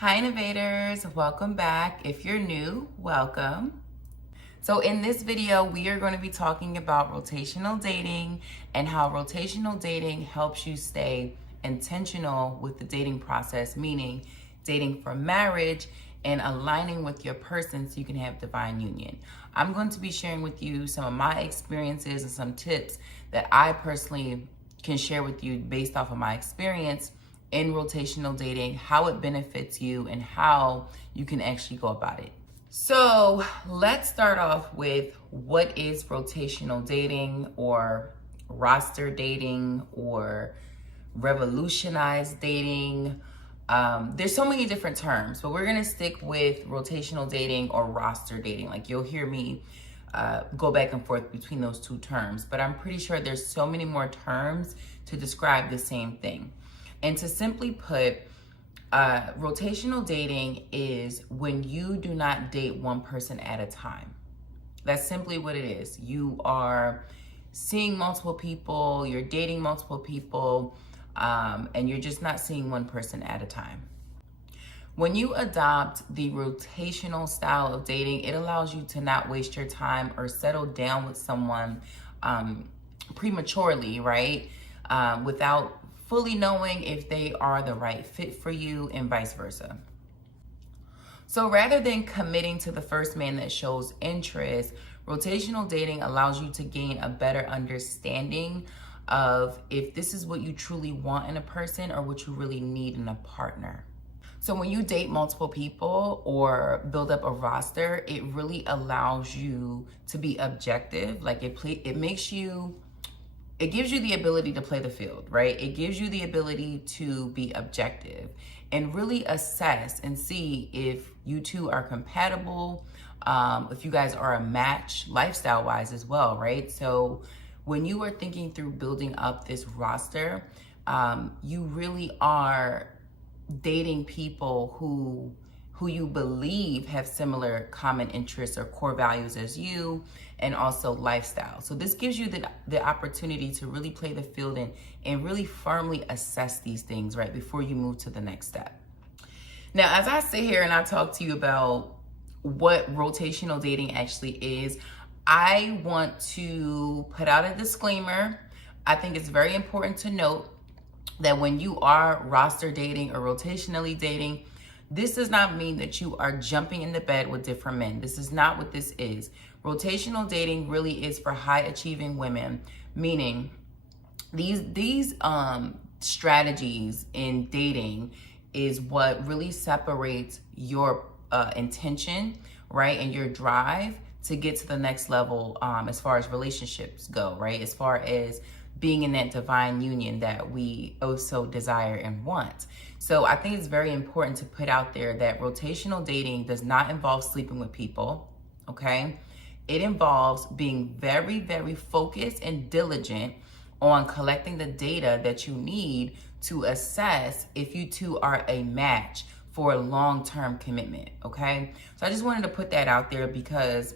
Hi Innovators, welcome back. If you're new, welcome. So in this video, we are going to be talking about rotational dating and how rotational dating helps you stay intentional with the dating process, meaning dating for marriage and aligning with your person so you can have divine union. I'm going to be sharing with you some of my experiences and some tips that I personally can share with you based off of my experience in rotational dating, how it benefits you, and how you can actually go about it. So let's start off with what is rotational dating or roster dating or revolutionized dating. There's so many different terms, but we're gonna stick with rotational dating or roster dating. Like you'll hear me go back and forth between those two terms, but I'm pretty sure there's so many more terms to describe the same thing. And to simply put, rotational dating is when you do not date one person at a time. That's simply what it is. You are seeing multiple people, you're dating multiple people, and you're just not seeing one person at a time. When you adopt the rotational style of dating, it allows you to not waste your time or settle down with someone prematurely, right? Without fully knowing if they are the right fit for you and vice versa. So rather than committing to the first man that shows interest, rotational dating allows you to gain a better understanding of if this is what you truly want in a person or what you really need in a partner. So when you date multiple people or build up a roster, it really allows you to be objective. Like it gives you the ability to play the field, right? It gives you the ability to be objective and really assess and see if you two are compatible, if you guys are a match lifestyle-wise as well, right? So when you are thinking through building up this roster, you really are dating people who you believe have similar common interests or core values as you, and also lifestyle. So this gives you the opportunity to really play the field and really firmly assess these things right before you move to the next step. Now, as I sit here and I talk to you about what rotational dating actually is, I want to put out a disclaimer. I think it's very important to note that when you are roster dating or rotationally dating, this does not mean that you are jumping in the bed with different men. This is not what this is. Rotational dating really is for high achieving women, meaning these strategies in dating is what really separates your intention, right, and your drive to get to the next level as far as relationships go, right, as far as being in that divine union that we also desire and want. So I think it's very important to put out there that rotational dating does not involve sleeping with people, okay? It involves being very, very focused and diligent on collecting the data that you need to assess if you two are a match for a long-term commitment, okay? So I just wanted to put that out there because,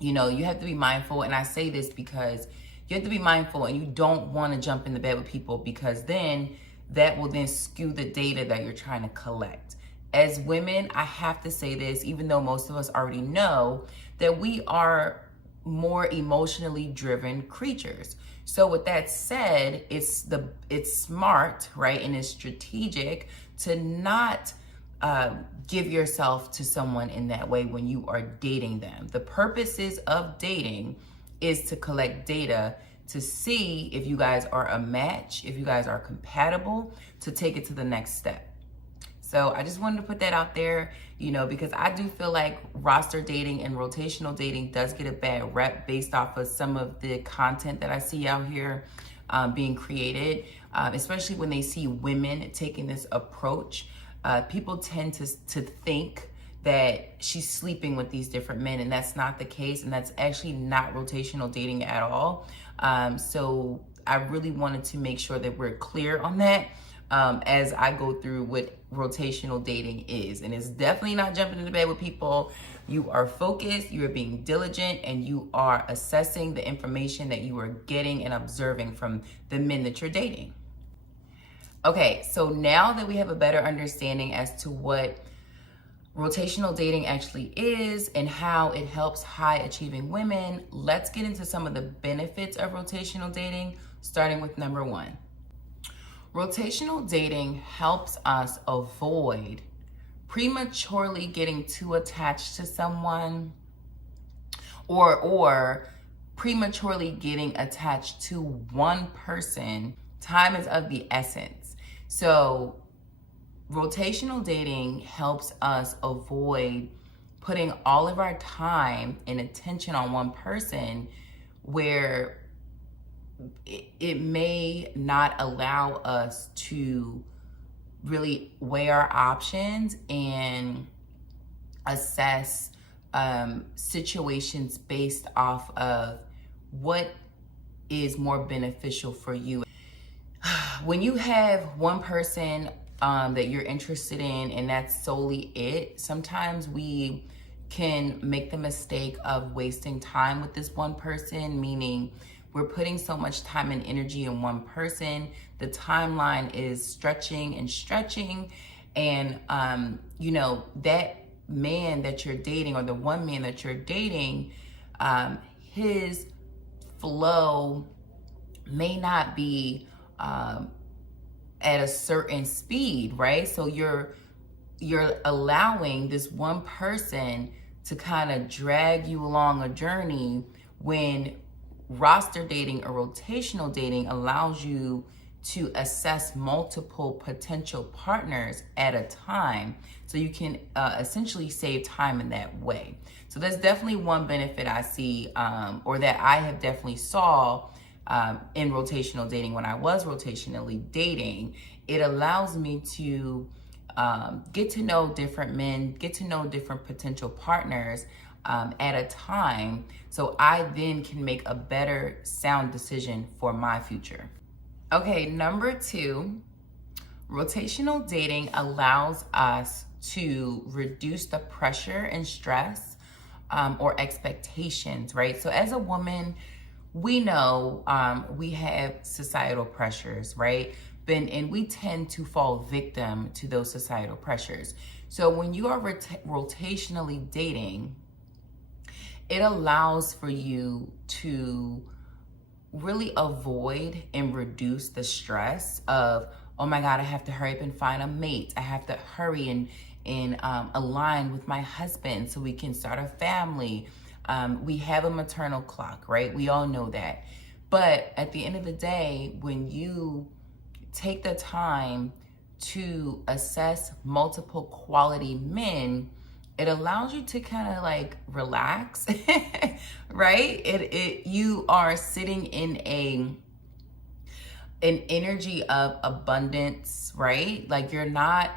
you know, you have to be mindful, and I say this because you have to be mindful and you don't want to jump in the bed with people because then that will then skew the data that you're trying to collect. As women, I have to say this, even though most of us already know that we are more emotionally driven creatures. So with that said, it's smart, right, and it's strategic to not give yourself to someone in that way when you are dating them. The purposes of dating is to collect data to see if you guys are a match, if you guys are compatible, to take it to the next step. So I just wanted to put that out there, you know, because I do feel like roster dating and rotational dating does get a bad rep based off of some of the content that I see out here being created, especially when they see women taking this approach. People tend to think that she's sleeping with these different men, and that's not the case, and that's actually not rotational dating at all. So I really wanted to make sure that we're clear on that as I go through what rotational dating is. And it's definitely not jumping into bed with people. You are focused, you are being diligent, and you are assessing the information that you are getting and observing from the men that you're dating. Okay, so now that we have a better understanding as to what rotational dating actually is and how it helps high achieving women, let's get into some of the benefits of rotational dating, starting with number one. Rotational dating helps us avoid prematurely getting too attached to someone or prematurely getting attached to one person. Time is of the essence. So rotational dating helps us avoid putting all of our time and attention on one person where it may not allow us to really weigh our options and assess situations based off of what is more beneficial for you. When you have one person that you're interested in and that's solely it, sometimes we can make the mistake of wasting time with this one person, meaning we're putting so much time and energy in one person. The timeline is stretching and stretching. And, that man that you're dating or the one man that you're dating, his flow may not be at a certain speed, right? So you're allowing this one person to kind of drag you along a journey when roster dating or rotational dating allows you to assess multiple potential partners at a time. So you can essentially save time in that way. So that's definitely one benefit I see, or that I have definitely saw in rotational dating when I was rotationally dating. It allows me to get to know different men, get to know different potential partners at a time, so I then can make a better sound decision for my future. Okay, number two, rotational dating allows us to reduce the pressure and stress or expectations, right? So as a woman, we know we have societal pressures, right? And we tend to fall victim to those societal pressures. So when you are rotationally dating, it allows for you to really avoid and reduce the stress of, oh my God, I have to hurry up and find a mate. I have to hurry and align with my husband so we can start a family. We have a maternal clock, right? We all know that. But at the end of the day, when you take the time to assess multiple quality men, it allows you to kind of like relax, right? You are sitting in an energy of abundance, right? Like you're not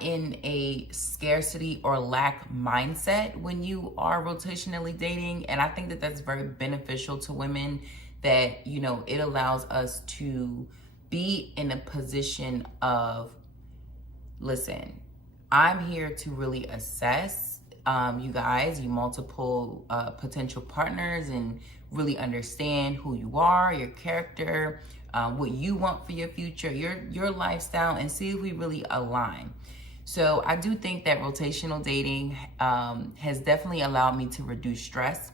in a scarcity or lack mindset when you are rotationally dating. And I think that that's very beneficial to women, that, it allows us to be in a position of, listen, I'm here to really assess you guys, you multiple potential partners, and really understand who you are, your character, what you want for your future, your lifestyle, and see if we really align. So I do think that rotational dating has definitely allowed me to reduce stress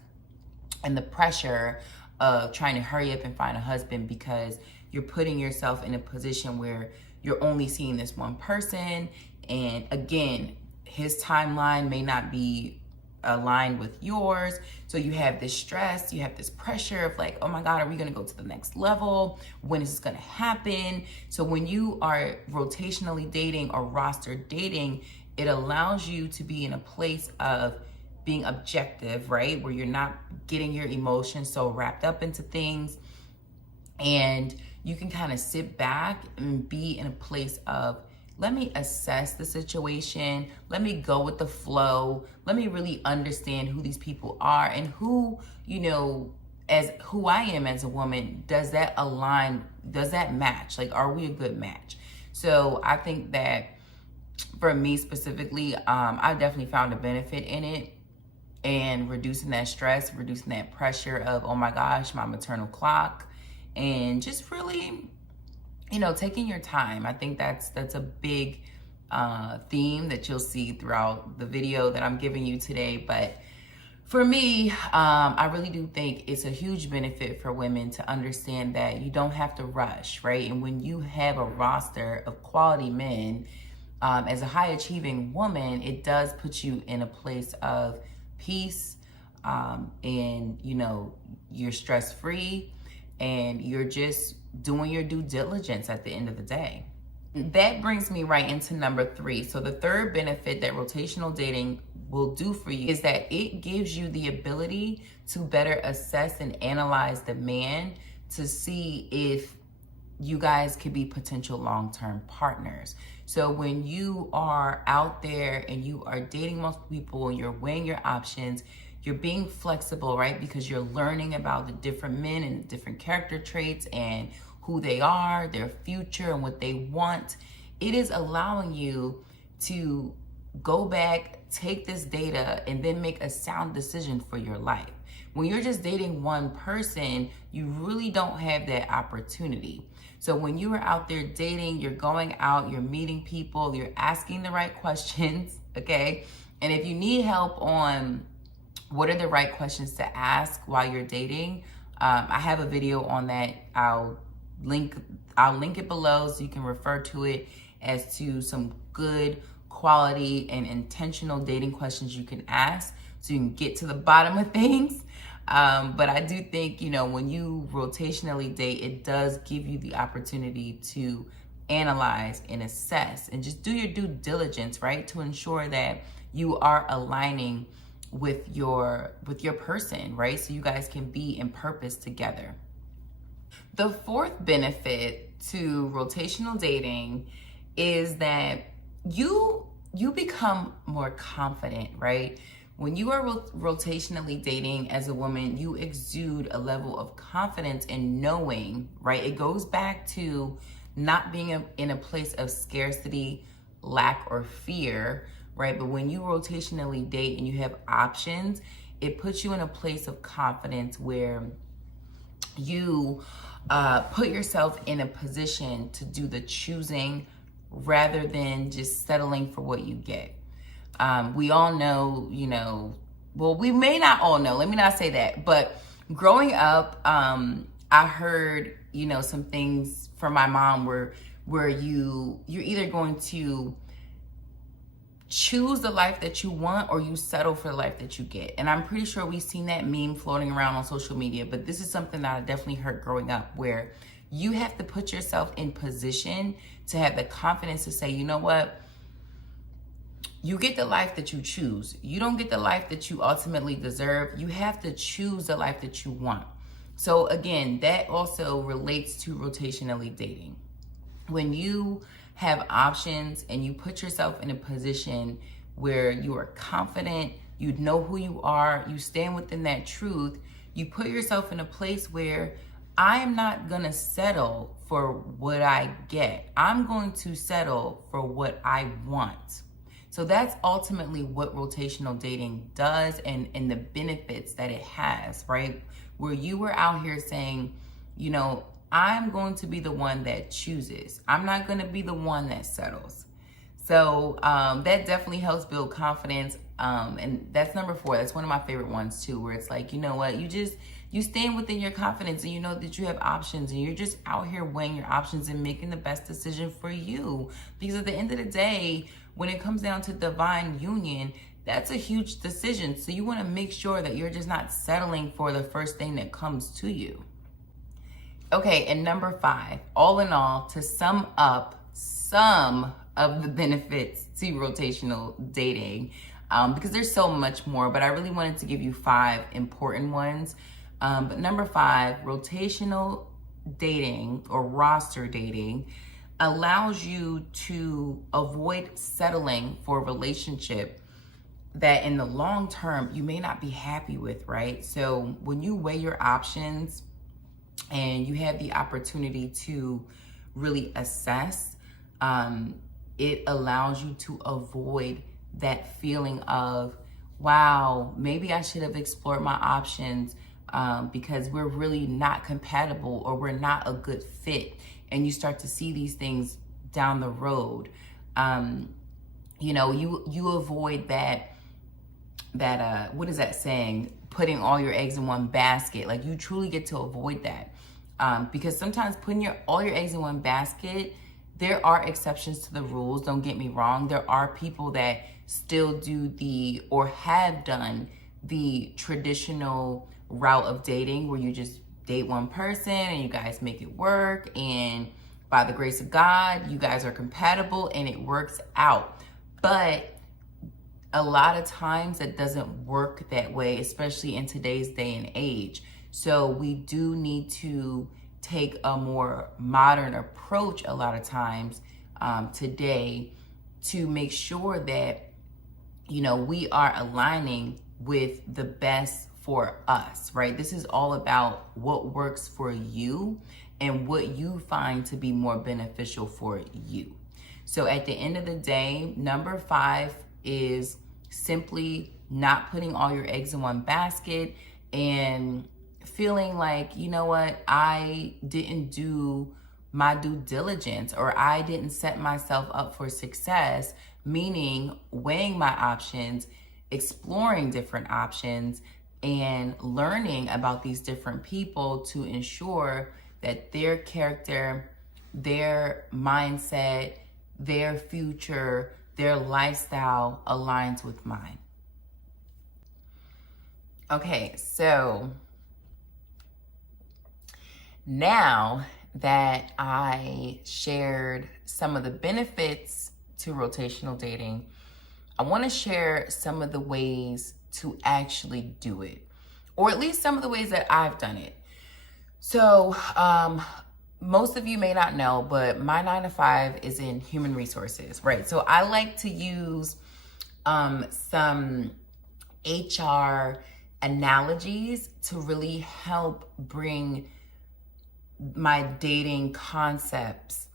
and the pressure of trying to hurry up and find a husband, because you're putting yourself in a position where you're only seeing this one person. And again, his timeline may not be aligned with yours. So you have this stress, you have this pressure of like, oh my God, are we gonna go to the next level? When is this gonna happen? So when you are rotationally dating or roster dating, it allows you to be in a place of being objective, right? Where you're not getting your emotions so wrapped up into things. And you can kind of sit back and be in a place of, let me assess the situation. Let me go with the flow. Let me really understand who these people are and who, as who I am as a woman, does that align? Does that match? Like, are we a good match? So I think that for me specifically, I definitely found a benefit in it, and reducing that stress, reducing that pressure of, oh my gosh, my maternal clock, and just really taking your time. I think that's a big theme that you'll see throughout the video that I'm giving you today. But for me, I really do think it's a huge benefit for women to understand that you don't have to rush, right? And when you have a roster of quality men, as a high achieving woman, it does put you in a place of peace, and you're stress free, and you're just doing your due diligence at the end of the day. That brings me right into number 3. So the third benefit that rotational dating will do for you is that it gives you the ability to better assess and analyze the man to see if you guys could be potential long-term partners. So when you are out there and you are dating multiple people and you're weighing your options, you're being flexible, right? Because you're learning about the different men and different character traits and who they are, their future, and what they want. It is allowing you to go back, take this data, and then make a sound decision for your life. When you're just dating one person, you really don't have that opportunity. So when you are out there dating, you're going out, you're meeting people, you're asking the right questions, okay? And if you need help on what are the right questions to ask while you're dating, I have a video on that. I'll link it below so you can refer to it as to some good quality and intentional dating questions you can ask so you can get to the bottom of things. But I do think, when you rotationally date, it does give you the opportunity to analyze and assess and just do your due diligence, right? To ensure that you are aligning with your person, right? So you guys can be in purpose together. The fourth benefit to rotational dating is that you become more confident, right? When you are rotationally dating as a woman, you exude a level of confidence in knowing, right? It goes back to not being in a place of scarcity, lack, or fear, right? But when you rotationally date and you have options, it puts you in a place of confidence where you put yourself in a position to do the choosing rather than just settling for what you get. We all know, well, we may not all know, let me not say that, but growing up, I heard, some things from my mom where you're either going to choose the life that you want or you settle for the life that you get. And I'm pretty sure we've seen that meme floating around on social media, but this is something that I definitely heard growing up, where you have to put yourself in position to have the confidence to say, you know what? You get the life that you choose. You don't get the life that you ultimately deserve. You have to choose the life that you want. So again, that also relates to rotationally dating. When you have options and you put yourself in a position where you are confident, you know who you are, you stand within that truth, you put yourself in a place where I am not gonna settle for what I get. I'm going to settle for what I want. So that's ultimately what rotational dating does, and the benefits that it has, right? Where you were out here saying, I'm going to be the one that chooses. I'm not going to be the one that settles. So that definitely helps build confidence. And that's number 4. That's one of my favorite ones too, where it's like, you know what, you stand within your confidence and you know that you have options and you're just out here weighing your options and making the best decision for you. Because at the end of the day, when it comes down to divine union, that's a huge decision. So you want to make sure that you're just not settling for the first thing that comes to you. Okay, and number 5, all in all, to sum up some of the benefits to rotational dating, because there's so much more, but I really wanted to give you 5 important ones. But number 5, rotational dating or roster dating allows you to avoid settling for a relationship that in the long term you may not be happy with, right? So when you weigh your options and you have the opportunity to really assess, it allows you to avoid that feeling of, wow, maybe I should have explored my options because we're really not compatible or we're not a good fit. and you start to see these things down the road, you know, you avoid that what is that saying? Putting all your eggs in one basket. Like, you truly get to avoid that. Because sometimes putting all your eggs in one basket, there are exceptions to the rules. Don't get me wrong. There are people that still do or have done the traditional route of dating, where you just date one person and you guys make it work, and by the grace of God, you guys are compatible and it works out. But a lot of times it doesn't work that way, especially in today's day and age. So we do need to take a more modern approach a lot of times today, to make sure that, you know, we are aligning with the best for us, right? This is all about what works for you and what you find to be more beneficial for you. So at the end of the day, number 5 is simply not putting all your eggs in one basket and feeling like, you know what, I didn't do my due diligence, or I didn't set myself up for success, meaning weighing my options, exploring different options, and learning about these different people to ensure that their character, their mindset, their future, their lifestyle aligns with mine. Okay, so now that I shared some of the benefits to rotational dating, I want to share some of the ways to actually do it, or at least some of the ways that I've done it. So, most of you may not know, but my 9-to-5 is in human resources, right? So I like to use some HR analogies to really help bring my dating concepts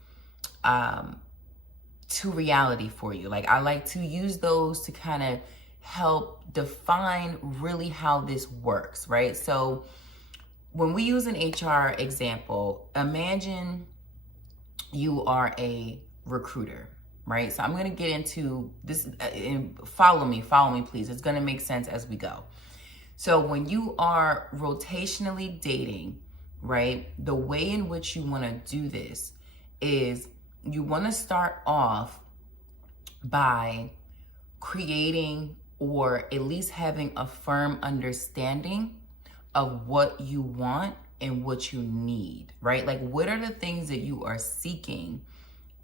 to reality for you. Like, I like to use those to kind of help define really how this works, right? So when we use an HR example, imagine you are a recruiter, right? So I'm going to get into this, and follow me, please. It's going to make sense as we go. So when you are rotationally dating, right, the way in which you want to do this is you want to start off by creating, or at least having a firm understanding of what you want and what you need, right? Like, what are the things that you are seeking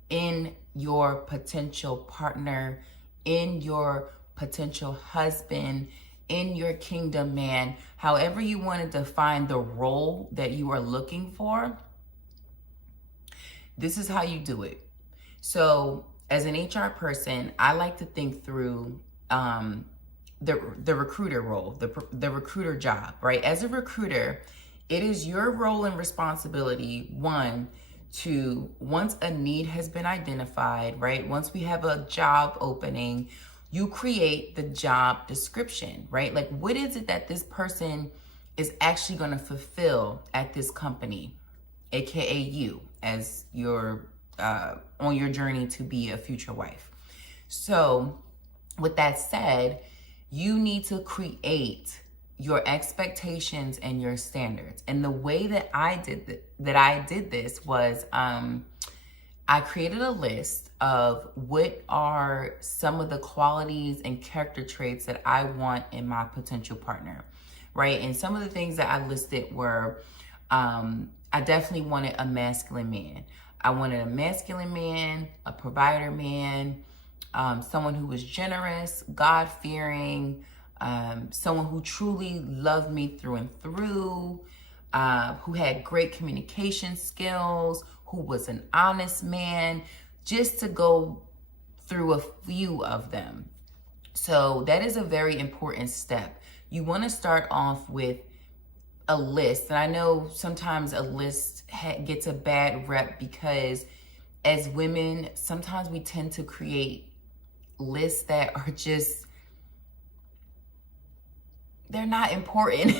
in your potential partner, in your potential husband, in your kingdom man, however you want to define the role that you are looking for. This is how you do it. So as an HR person, I like to think through the recruiter role, the recruiter job, right? As a recruiter, it is your role and responsibility, one, to, once a need has been identified, right? Once we have a job opening, you create the job description, right? Like, what is it that this person is actually going to fulfill at this company, aka you, as you're on your journey to be a future wife. So with that said, you need to create your expectations and your standards. And the way that I did this was I created a list of what are some of the qualities and character traits that I want in my potential partner, right? And some of the things that I listed were, I definitely wanted a masculine man. I wanted a masculine man, a provider man, someone who was generous, God-fearing, someone who truly loved me through and through, who had great communication skills, who was an honest man, just to go through a few of them. So that is a very important step. You want to start off with a list. And I know sometimes a list gets a bad rep because as women, sometimes we tend to create lists that are just, they're not important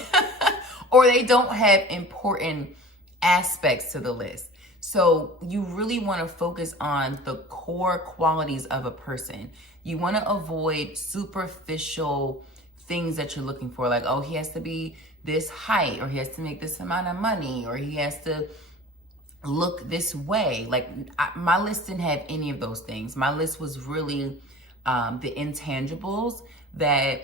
or they don't have important aspects to the list. So you really want to focus on the core qualities of a person. You want to avoid superficial things that you're looking for, like, oh, he has to be this height, or he has to make this amount of money, or he has to look this way. Like, my list didn't have any of those things. My list was really the intangibles that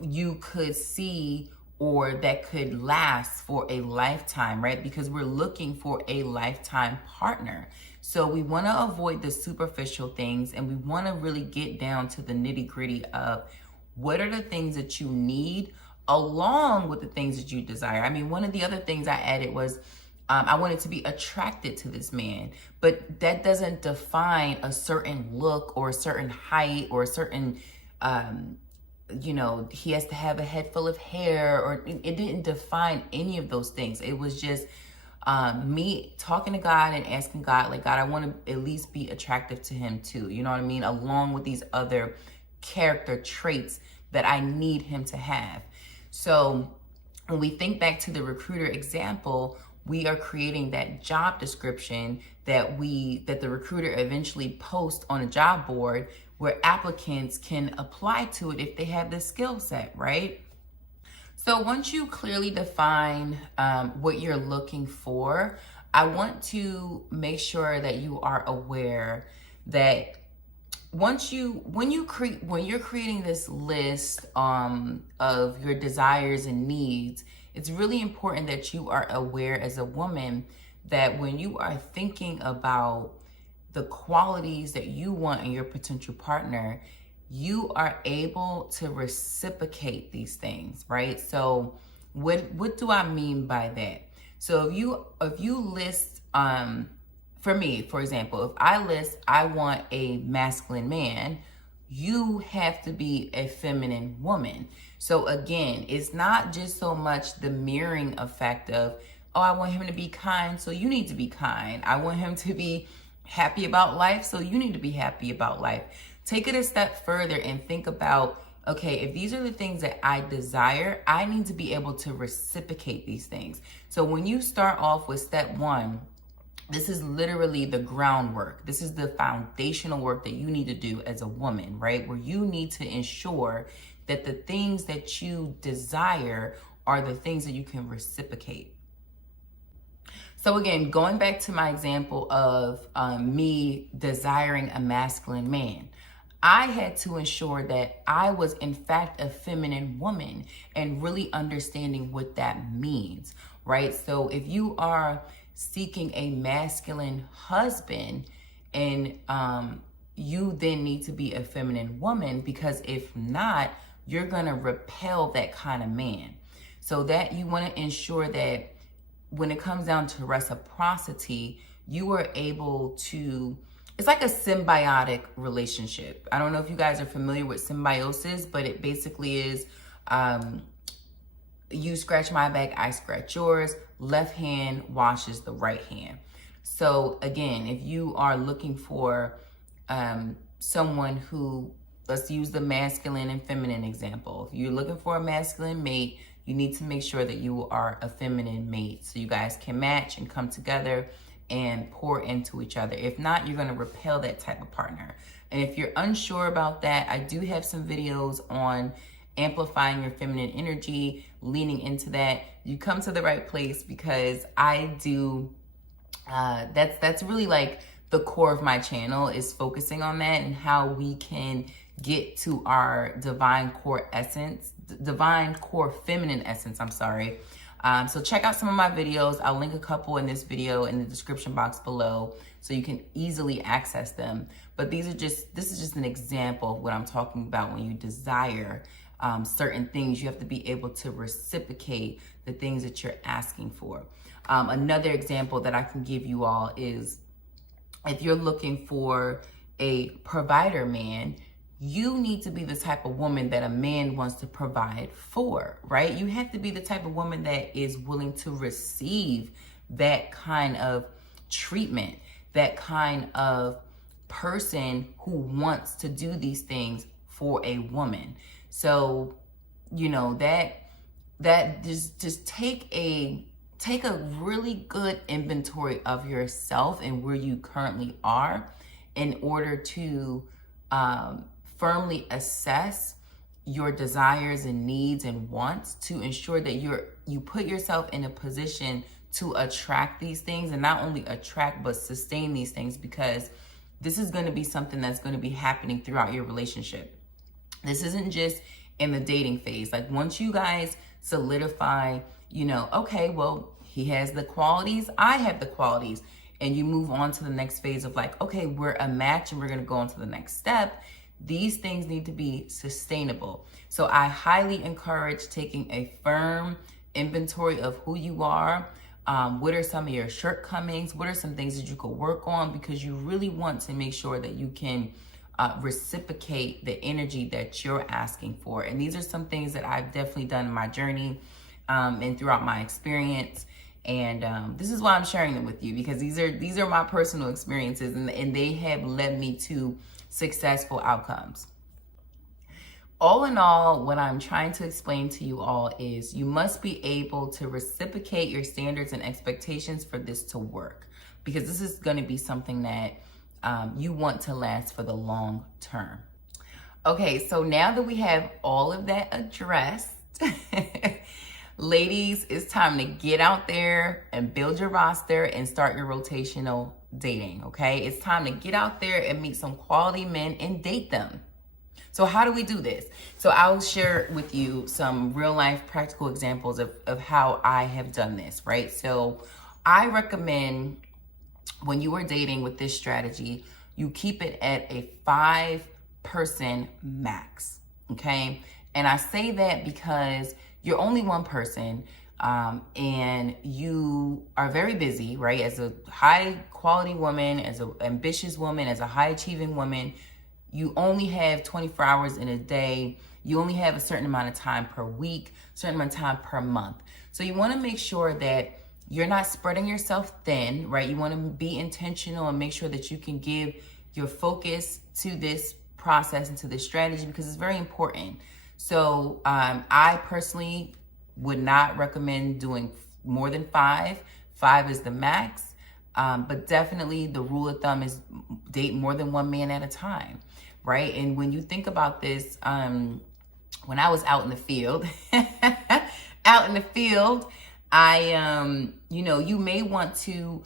you could see or that could last for a lifetime, right? Because we're looking for a lifetime partner. So we want to avoid the superficial things, and we want to really get down to the nitty gritty of what are the things that you need along with the things that you desire. I mean, one of the other things I added was I wanted to be attracted to this man, but that doesn't define a certain look or a certain height or a certain, he has to have a head full of hair, or it didn't define any of those things. It was just me talking to God and asking God, like, God, I want to at least be attractive to him too. You know what I mean? Along with these other character traits that I need him to have. So when we think back to the recruiter example, we are creating that job description that the recruiter eventually posts on a job board, where applicants can apply to it if they have the skill set, right? So once you clearly define what you're looking for, I want to make sure that you are aware that when you're creating this list of your desires and needs, it's really important that you are aware as a woman that when you are thinking about the qualities that you want in your potential partner, you are able to reciprocate these things, right? So what do I mean by that? So if you list, for me, for example, if I list, I want a masculine man, you have to be a feminine woman. So again, it's not just so much the mirroring effect of, oh, I want him to be kind, so you need to be kind. I want him to be happy about life, so you need to be happy about life. Take it a step further and think about, okay, if these are the things that I desire, I need to be able to reciprocate these things. So when you start off with step one, this is literally the groundwork. This is the foundational work that you need to do as a woman, right? Where you need to ensure that the things that you desire are the things that you can reciprocate. So again, going back to my example of me desiring a masculine man, I had to ensure that I was in fact a feminine woman and really understanding what that means, right? So if you are seeking a masculine husband, and you then need to be a feminine woman, because if not, you're gonna repel that kind of man. So that you want to ensure that when it comes down to reciprocity, you are able to, it's like a symbiotic relationship. I don't know if you guys are familiar with symbiosis, but it basically is you scratch my back, I scratch yours. Left hand washes the right hand. So again, if you are looking for someone who, let's use the masculine and feminine example. If you're looking for a masculine mate, you need to make sure that you are a feminine mate so you guys can match and come together and pour into each other. If not, you're going to repel that type of partner. And if you're unsure about that, I do have some videos on amplifying your feminine energy, leaning into that. You come to the right place, because I do, that's really like the core of my channel, is focusing on that and how we can get to our divine core essence, divine core feminine essence, I'm sorry. So check out some of my videos. I'll link a couple in this video in the description box below so you can easily access them. But this is just an example of what I'm talking about. When you desire certain things, you have to be able to reciprocate the things that you're asking for. Another example that I can give you all is, if you're looking for a provider man, you need to be the type of woman that a man wants to provide for, right? You have to be the type of woman that is willing to receive that kind of treatment, that kind of person who wants to do these things for a woman. So, that just take a take a really good inventory of yourself and where you currently are in order to firmly assess your desires and needs and wants to ensure that you put yourself in a position to attract these things, and not only attract but sustain these things, because this is going to be something that's going to be happening throughout your relationship. This isn't just in the dating phase. Like once you guys solidify, okay, well, he has the qualities, I have the qualities, and you move on to the next phase of like, okay, we're a match and we're going to go on to the next step. These things need to be sustainable. So I highly encourage taking a firm inventory of who you are. What are some of your shortcomings? What are some things that you could work on? Because you really want to make sure that you can reciprocate the energy that you're asking for. And these are some things that I've definitely done in my journey and throughout my experience. And this is why I'm sharing them with you, because these are my personal experiences, and they have led me to successful outcomes. All in all, what I'm trying to explain to you all is you must be able to reciprocate your standards and expectations for this to work, because this is going to be something that you want to last for the long term. Okay, so now that we have all of that addressed, ladies, it's time to get out there and build your roster and start your rotational dating, okay? It's time to get out there and meet some quality men and date them. So how do we do this? So I'll share with you some real life practical examples of how I have done this, right? So I recommend when you are dating with this strategy, you keep it at a 5-person max, okay? And I say that because you're only one person, and you are very busy, right? As a high quality woman, as an ambitious woman, as a high achieving woman, you only have 24 hours in a day. You only have a certain amount of time per week, certain amount of time per month. So you want to make sure that you're not spreading yourself thin, right? You want to be intentional and make sure that you can give your focus to this process and to this strategy, because it's very important. So I personally would not recommend doing more than 5. 5 is the max, but definitely the rule of thumb is date more than one man at a time, right? And when you think about this, when I was out in the field, I, you may want to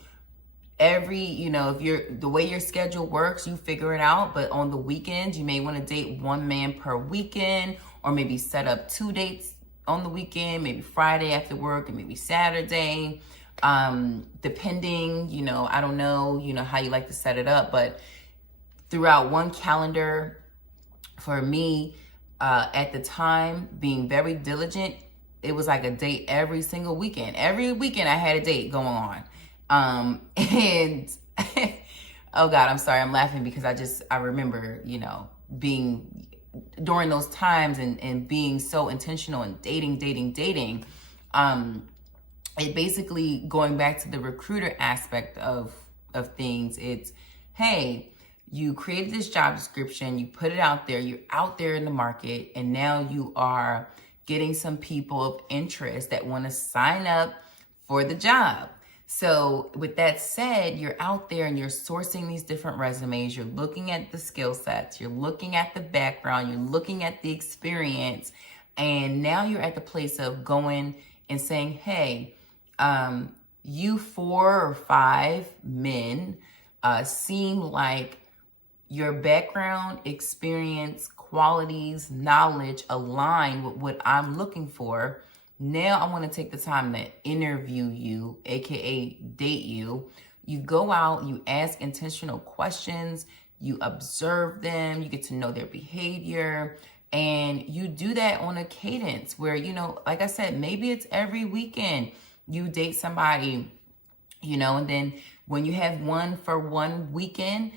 if the way your schedule works, you figure it out. But on the weekends, you may want to date one man per weekend, or maybe set up 2 dates on the weekend, maybe Friday after work and maybe Saturday, depending, I don't know, how you like to set it up. But throughout one calendar, for me, at the time, being very diligent, it was like a date every single weekend. Every weekend I had a date going on. And oh God, I'm sorry, I'm laughing because I remember, being during those times and being so intentional and dating. It basically, going back to the recruiter aspect of things, it's, hey, you created this job description, you put it out there, you're out there in the market, and now you are getting some people of interest that want to sign up for the job. So with that said, you're out there and you're sourcing these different resumes, you're looking at the skill sets, you're looking at the background, you're looking at the experience, and now you're at the place of going and saying, hey, you 4 or 5 men seem like your background, experience, qualities, knowledge align with what I'm looking for. Now I want to take the time to interview you, aka date you. You go out, you ask intentional questions, you observe them, you get to know their behavior, and you do that on a cadence where, like I said, maybe it's every weekend you date somebody, and then when you have one for one weekend,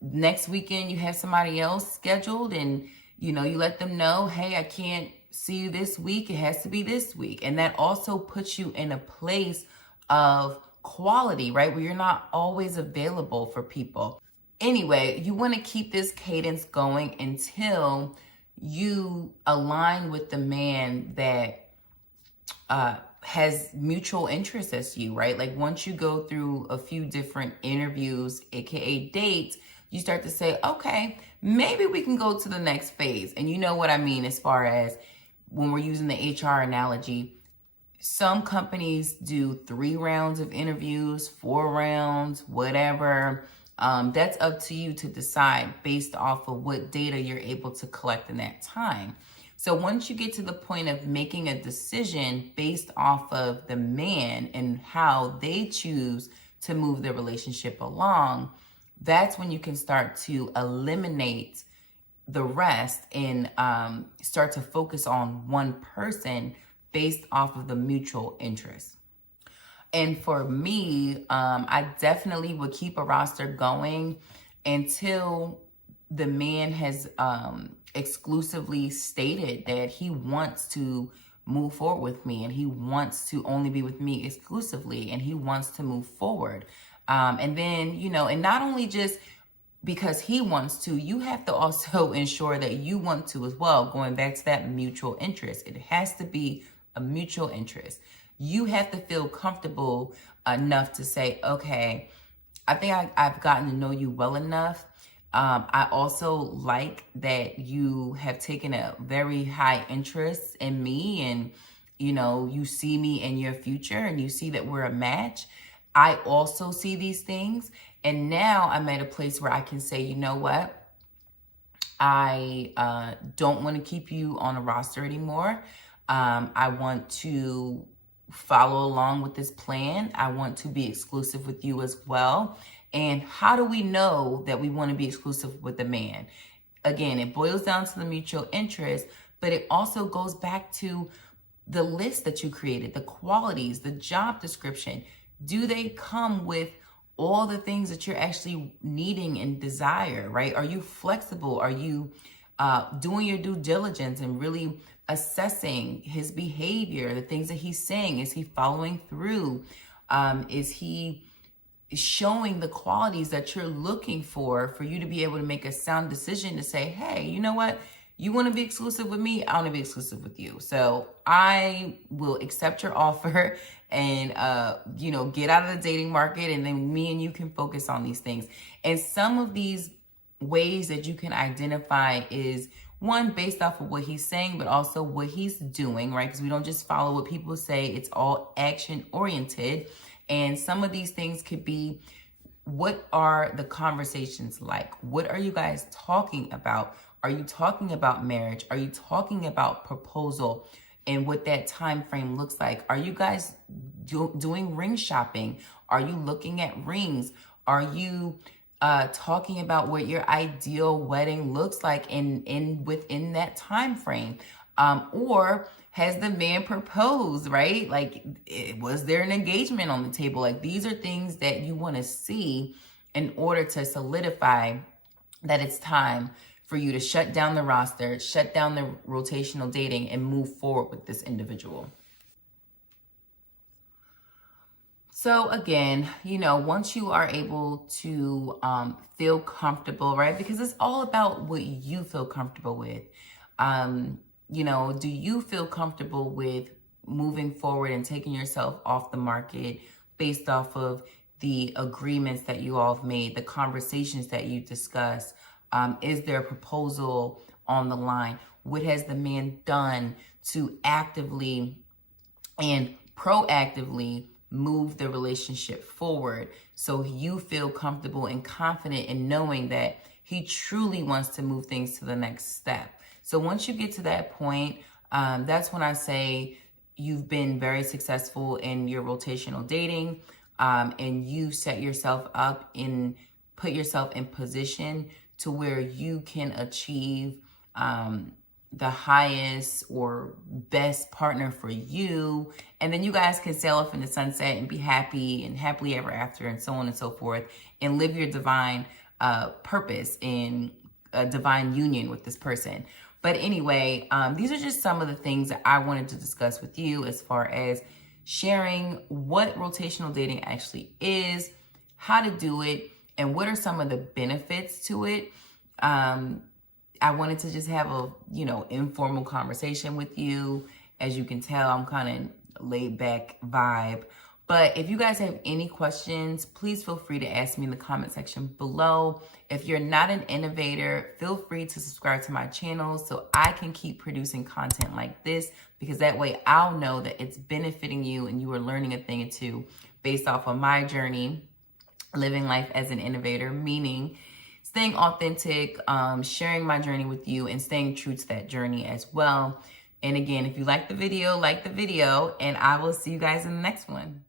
next weekend you have somebody else scheduled, and you let them know, hey, I can't see you this week, it has to be this week. And that also puts you in a place of quality, right, where you're not always available for people. Anyway, you want to keep this cadence going until you align with the man that has mutual interest as you, right? Like once you go through a few different interviews, aka dates, you start to say, okay, maybe we can go to the next phase. And you know what I mean as far as when we're using the HR analogy, some companies do 3 rounds of interviews, 4 rounds, whatever. That's up to you to decide based off of what data you're able to collect in that time. So once you get to the point of making a decision based off of the man and how they choose to move the relationship along, that's when you can start to eliminate the rest and start to focus on one person based off of the mutual interest. And for me, I definitely would keep a roster going until the man has exclusively stated that he wants to move forward with me and he wants to only be with me exclusively and he wants to move forward. And then, you know, and not only just because he wants to, you have to also ensure that you want to as well, going back to that mutual interest. It has to be a mutual interest. You have to feel comfortable enough to say, okay, I think I've gotten to know you well enough. I also like that you have taken a very high interest in me and, you know, you see me in your future and you see that we're a match. I also see these things. And now I'm at a place where I can say, you know what? I don't want to keep you on a roster anymore. I want to follow along with this plan. I want to be exclusive with you as well. And how do we know that we want to be exclusive with a man? Again, it boils down to the mutual interest, but it also goes back to the list that you created, the qualities, the job description. Do they come with all the things that you're actually needing and desire, right? Are you flexible? Are you doing your due diligence and really assessing his behavior, the things that he's saying? Is he following through? Is he showing the qualities that you're looking for you to be able to make a sound decision to say, hey, you know what? You want to be exclusive with me? I want to be exclusive with you. So I will accept your offer and, you know, get out of the dating market. And then me and you can focus on these things. And some of these ways that you can identify is one, based off of what he's saying, but also what he's doing, right? Because we don't just follow what people say. It's all action oriented. And some of these things could be, what are the conversations like? What are you guys talking about? Are you talking about marriage? Are you talking about proposal and what that time frame looks like? Are you guys doing ring shopping? Are you looking at rings? Are you talking about what your ideal wedding looks like within that time frame? Or has the man proposed, right? Like, was there an engagement on the table? Like, these are things that you want to see in order to solidify that it's time for you to shut down the roster, shut down the rotational dating, and move forward with this individual. So again, you know, once you are able to feel comfortable, right? Because it's all about what you feel comfortable with. You know, do you feel comfortable with moving forward and taking yourself off the market based off of the agreements that you all have made, the conversations that you discussed? Is there a proposal on the line? What has the man done to actively and proactively move the relationship forward so you feel comfortable and confident in knowing that he truly wants to move things to the next step? So once you get to that point, that's when I say you've been very successful in your rotational dating, and you set yourself up and put yourself in position to where you can achieve the highest or best partner for you. And then you guys can sail off in the sunset and be happy and happily ever after and so on and so forth, and live your divine purpose in a divine union with this person. But anyway, these are just some of the things that I wanted to discuss with you as far as sharing what rotational dating actually is, how to do it, and what are some of the benefits to it. I wanted to just have a, informal conversation with you. As you can tell, I'm kind of laid back vibe. But if you guys have any questions, please feel free to ask me in the comment section below. If you're not an innovator, feel free to subscribe to my channel so I can keep producing content like this, because that way I'll know that it's benefiting you and you are learning a thing or two based off of my journey, living life as an innovator, meaning staying authentic, sharing my journey with you and staying true to that journey as well. And again, if you like the video, and I will see you guys in the next one.